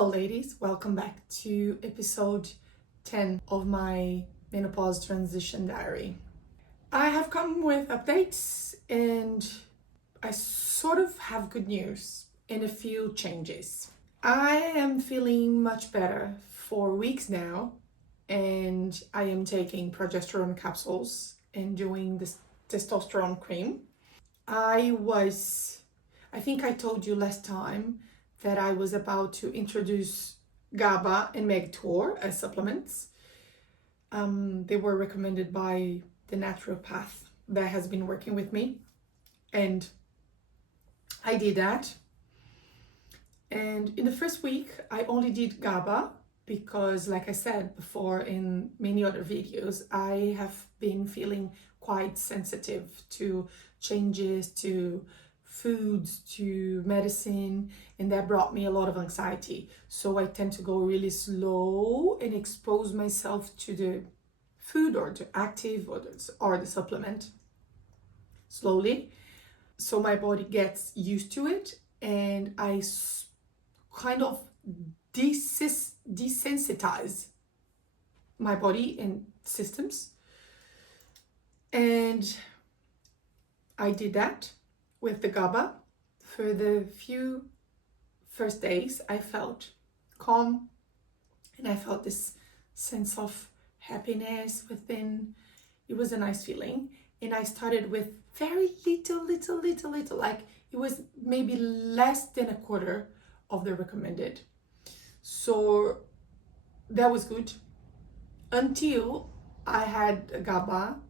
Hello ladies, welcome back to episode 10 of my menopause transition diary. I have come with updates and I sort of have good news and a few changes. I am feeling much better for weeks now and I am taking progesterone capsules and doing this testosterone cream. I think I told you last time that I was about to introduce GABA and MEGTOR as supplements. They were recommended by the naturopath that has been working with me, and I did that. And in the first week, I only did GABA because, like I said before in many other videos, I have been feeling quite sensitive to changes, to foods, to medicine, and that brought me a lot of anxiety. So I tend to go really slow and expose myself to the food or the active or the supplement slowly. So my body gets used to it and I kind of desensitize my body and systems. And I did that with the GABA. For the few first days, I felt calm and I felt this sense of happiness within. It was a nice feeling. And I started with very little, like it was maybe less than a quarter of the recommended. So that was good until I had a GABA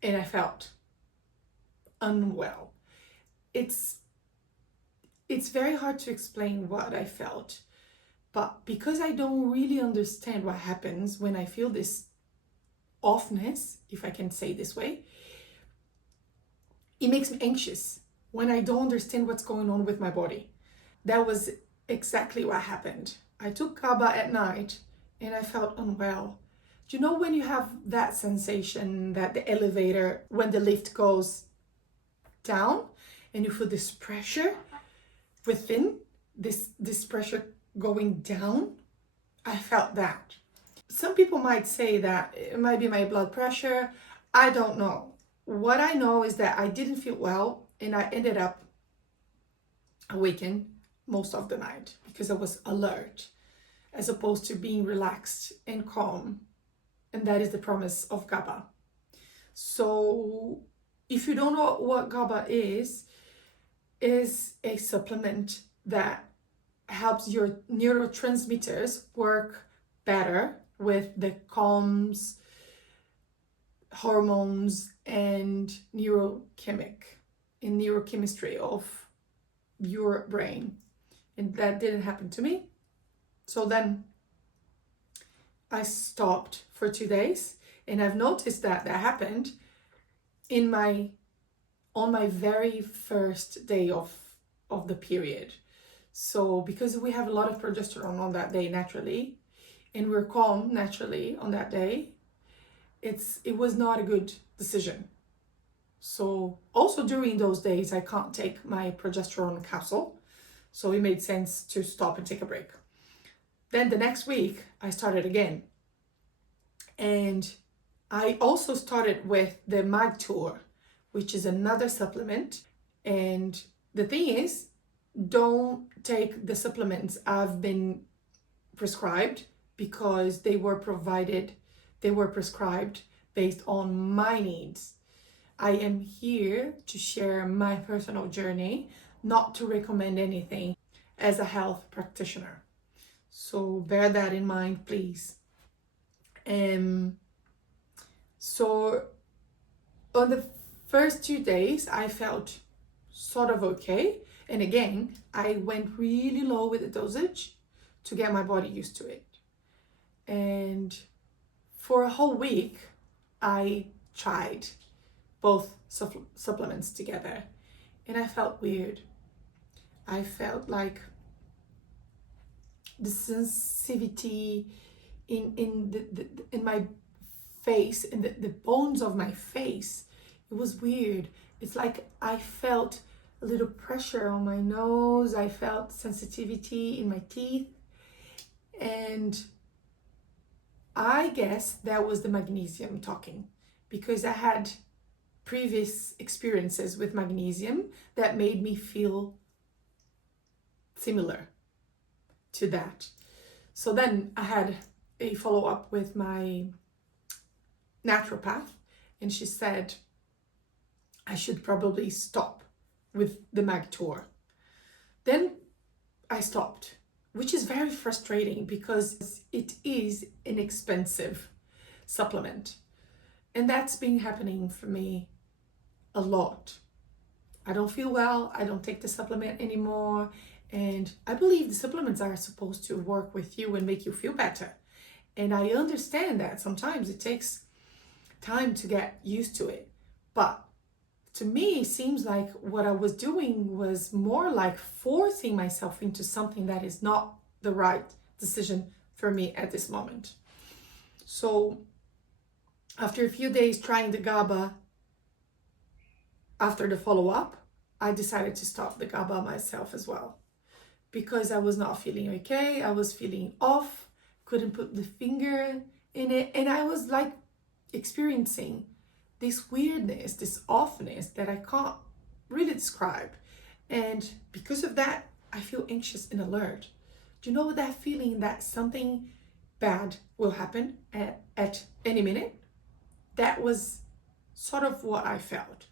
and I felt unwell. It's very hard to explain what I felt, but because I don't really understand what happens when I feel this offness, if I can say this way, it makes me anxious when I don't understand what's going on with my body. That was exactly what happened. I took GABA at night and I felt unwell. Do you know when you have that sensation that the elevator, when the lift goes down and you feel this pressure within, this pressure going down? I felt that. Some people might say that it might be my blood pressure. I don't know. What I know is that I didn't feel well and I ended up awakened most of the night because I was alert as opposed to being relaxed and calm. And that is the promise of GABA. So if you don't know what GABA is a supplement that helps your neurotransmitters work better with the calms, hormones, and neurochemistry of your brain. And that didn't happen to me. So then I stopped for 2 days, and I've noticed that happened on my very first day of the period. So because we have a lot of progesterone on that day naturally, and we're calm naturally on that day, it was not a good decision. So also during those days, I can't take my progesterone capsule. So it made sense to stop and take a break. Then the next week, I started again. And I also started with the MEGTOR, which is another supplement. And the thing is, don't take the supplements I've been prescribed because they were prescribed based on my needs. I am here to share my personal journey, not to recommend anything as a health practitioner. So bear that in mind, please. So on the first 2 days, I felt sort of okay. And again, I went really low with the dosage to get my body used to it. And for a whole week, I tried both supplements together. And I felt weird. I felt like the sensitivity in my face, in the bones of my face. It was weird. It's like I felt a little pressure on my nose. I felt sensitivity in my teeth. And I guess that was the magnesium talking, because I had previous experiences with magnesium that made me feel similar to that. So then I had a follow-up with my naturopath, and she said I should probably stop with the mag tour. Then I stopped, which is very frustrating because it is an expensive supplement. And that's been happening for me a lot. I don't feel well, I don't take the supplement anymore, and I believe the supplements are supposed to work with you and make you feel better. And I understand that sometimes it takes time to get used to it. But to me, it seems like what I was doing was more like forcing myself into something that is not the right decision for me at this moment. So after a few days trying the GABA, after the follow-up, I decided to stop the GABA myself as well, because I was not feeling okay. I was feeling off, couldn't put the finger in it, and I was like experiencing this weirdness, this offness that I can't really describe. And because of that, I feel anxious and alert. Do you know that feeling that something bad will happen at any minute? That was sort of what I felt.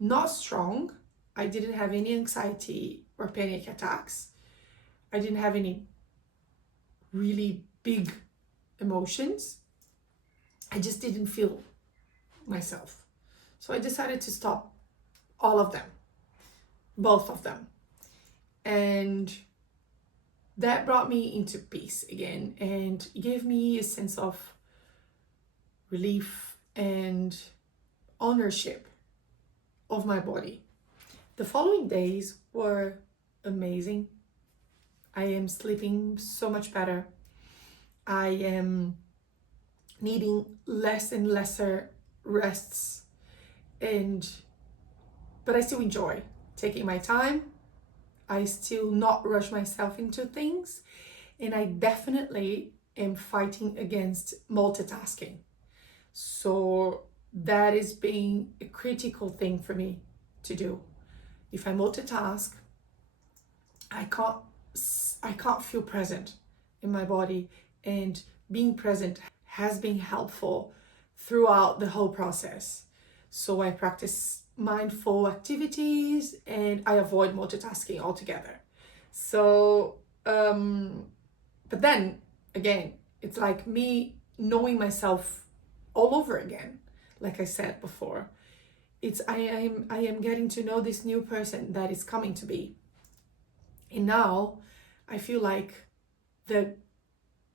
Not strong. I didn't have any anxiety or panic attacks. I didn't have any really big emotions. I just didn't feel myself. So I decided to stop all of them, both of them. And that brought me into peace again and gave me a sense of relief and ownership of my body. The following days were amazing. I am sleeping so much better. I am needing less and lesser rests, but I still enjoy taking my time. I still not rush myself into things, and I definitely am fighting against multitasking. So that is being a critical thing for me to do. If I multitask, I can't feel present in my body, and being present has been helpful throughout the whole process. So I practice mindful activities and I avoid multitasking altogether. So, but then again, it's like me knowing myself all over again. Like I said before, I am getting to know this new person that is coming to be. And now I feel like the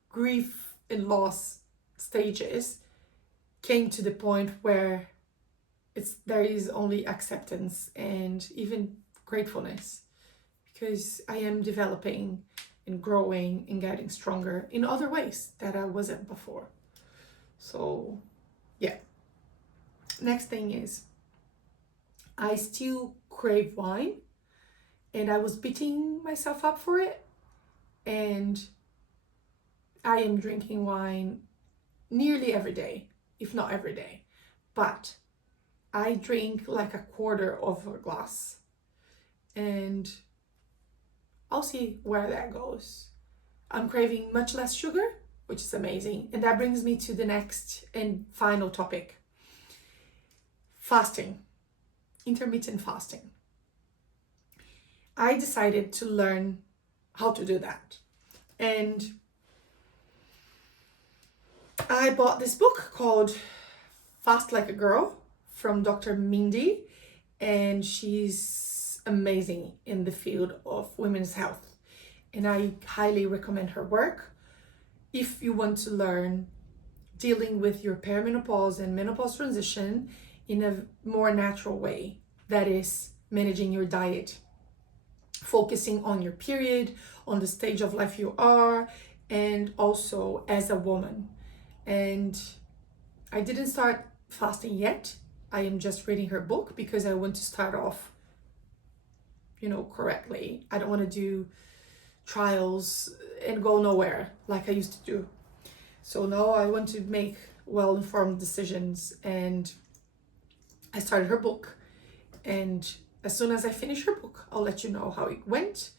grief and loss stages came to the point where there is only acceptance and even gratefulness, because I am developing and growing and getting stronger in other ways that I wasn't before. So yeah. Next thing is, I still crave wine, and I was beating myself up for it, and I am drinking wine nearly every day, if not every day, but I drink like a quarter of a glass, and I'll see where that goes. I'm craving much less sugar, which is amazing. And that brings me to the next and final topic: fasting, intermittent fasting. I decided to learn how to do that. And I bought this book called Fast Like a Girl from Dr. Mindy, and she's amazing in the field of women's health. And I highly recommend her work if you want to learn dealing with your perimenopause and menopause transition in a more natural way. That is, managing your diet, focusing on your period, on the stage of life you are, and also as a woman. And I didn't start fasting yet. I am just reading her book because I want to start off, correctly. I don't want to do trials and go nowhere like I used to do. So now I want to make well-informed decisions, and I started her book, and as soon as I finish her book, I'll let you know how it went.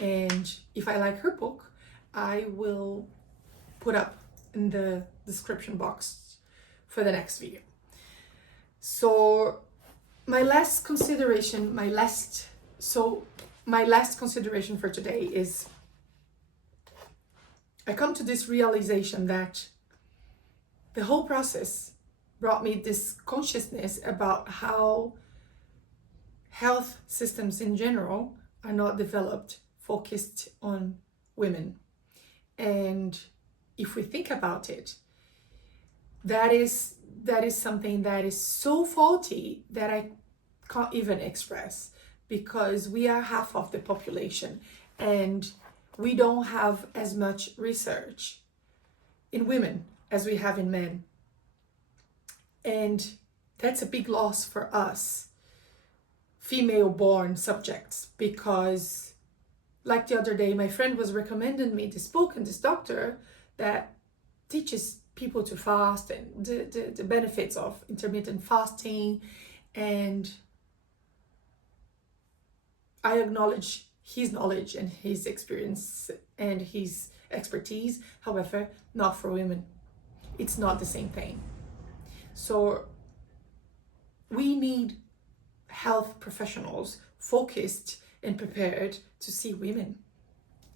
And if I like her book, I will put up in the description box for the next video. So my last consideration for today is I come to this realization that the whole process brought me this consciousness about how health systems in general are not developed focused on women. And if we think about it, that is something that is so faulty that I can't even express, because we are half of the population and we don't have as much research in women as we have in men. And that's a big loss for us female-born subjects, because like the other day, my friend was recommending me this book and this doctor that teaches people to fast and the benefits of intermittent fasting. And I acknowledge his knowledge and his experience and his expertise. However, not for women. It's not the same thing. So we need health professionals focused and prepared to see women.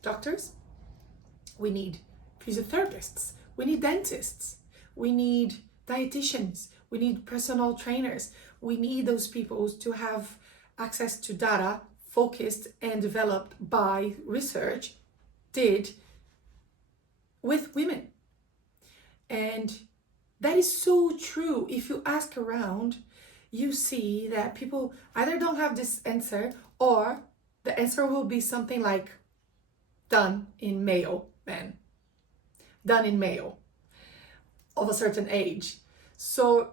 Doctors, we need physiotherapists, we need dentists, we need dietitians, we need personal trainers. We need those people to have access to data focused and developed by research did with women. And that is so true. If you ask around, you see that people either don't have this answer, or the answer will be something like done in male men, done in male of a certain age. So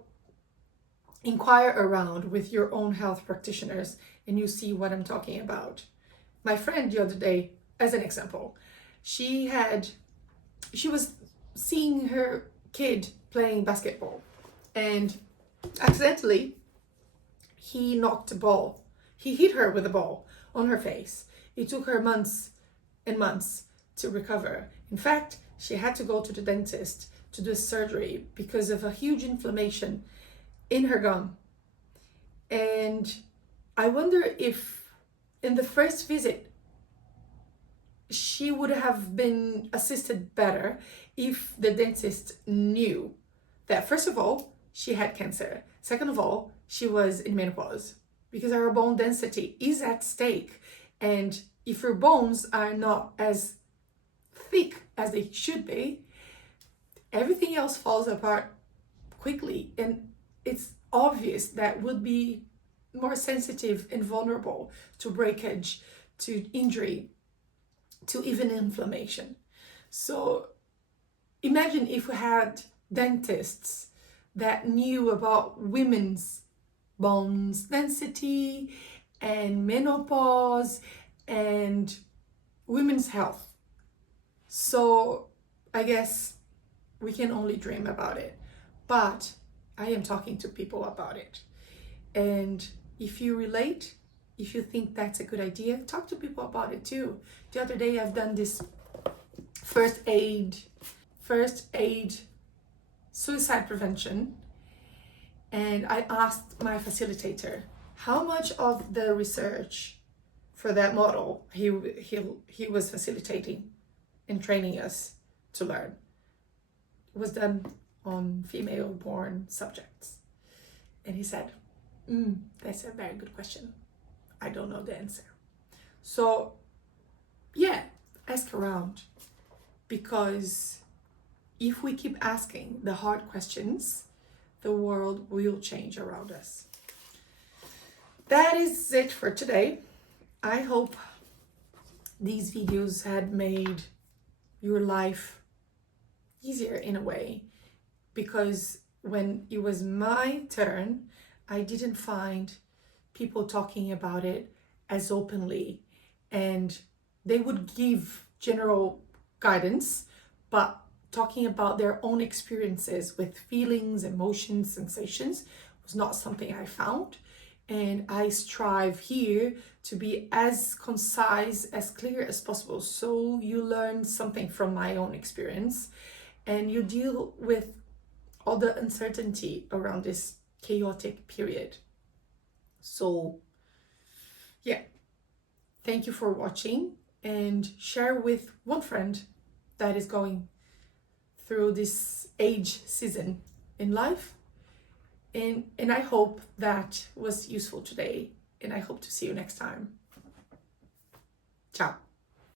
inquire around with your own health practitioners and you see what I'm talking about. My friend the other day, as an example, she was seeing her kid playing basketball, and accidentally he knocked a ball. He hit her with a ball on her face. It took her months and months to recover. In fact, she had to go to the dentist to do surgery because of a huge inflammation in her gum. And I wonder if in the first visit she would have been assisted better if the dentist knew that, first of all, she had cancer. Second of all, she was in menopause, because our bone density is at stake. And if your bones are not as thick as they should be, everything else falls apart quickly. And it's obvious that would be more sensitive and vulnerable to breakage, to injury, to even inflammation. So imagine if we had dentists that knew about women's bones density and menopause and women's health. So I guess we can only dream about it, but I am talking to people about it. And if you relate, if you think that's a good idea, talk to people about it too. The other day I've done this first aid suicide prevention, and I asked my facilitator how much of the research for that model he was facilitating and training us to learn was done on female-born subjects. And he said, that's a very good question. I don't know the answer. So yeah, ask around, because if we keep asking the hard questions, the world will change around us. That is it for today. I hope these videos had made your life easier in a way, because when it was my turn, I didn't find people talking about it as openly and they would give general guidance, but talking about their own experiences with feelings, emotions, sensations was not something I found. And I strive here to be as concise, as clear as possible, so you learn something from my own experience and you deal with all the uncertainty around this chaotic period. So yeah, thank you for watching, and share with one friend that is going through this age season in life. And I hope that was useful today, and I hope to see you next time. Ciao.